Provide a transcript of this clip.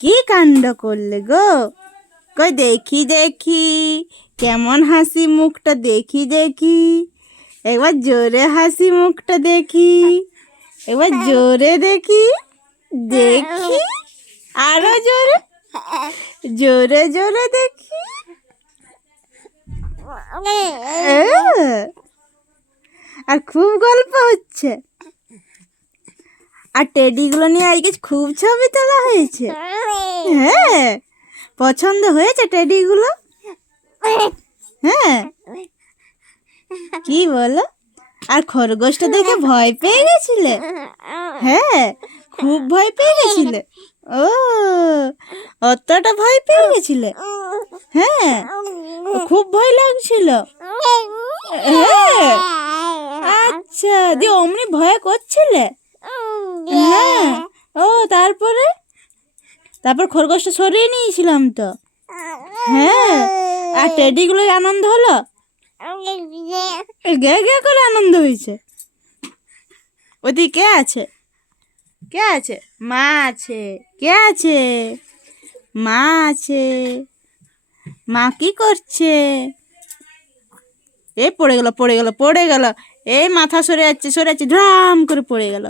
কি কাণ্ড করলে গো? কই দেখি দেখি, কেমন হাসি মুখটা দেখি দেখি। একবার জোরে হাসি মুখটা দেখি, একবার জোরে দেখি দেখি, আরো জোরে, জোরে জোরে দেখি। আর খুব গল্প হচ্ছে। আর টেডিগুলো নিয়ে আজকে খুব ছবি তোলা হয়েছে। হ্যাঁ, পছন্দ হয়েছে টেডিগুলো? হ্যাঁ, কি বলো? আর খরগোশটা দেখে ভয় পেয়ে গেছিলে? হ্যাঁ, খুব ভয় পেয়ে গেছিলে। ও, অতটা ভয় পেয়ে গেছিলে? হ্যাঁ, খুব ভয় লাগছিল। হ্যাঁ, আচ্ছা, দিয়ে অমনি ভয় করছিলে? হ্যাঁ। ও, তারপরে তারপর খরগোশটা সরিয়ে নিয়েছিলাম তো। হ্যাঁ, আর টেডিগুলো আনন্দ হলো, গে গে করে আনন্দ হয়েছে। ওদিকে কে আছে? কে আছে? মা আছে। কে আছে? মা আছে। মা কি করছে? এ পড়ে গেল, পড়ে গেল, পড়ে গেল। এই মাথা সরে যাচ্ছে, সরে যাচ্ছে, ঢাম করে পড়ে গেল।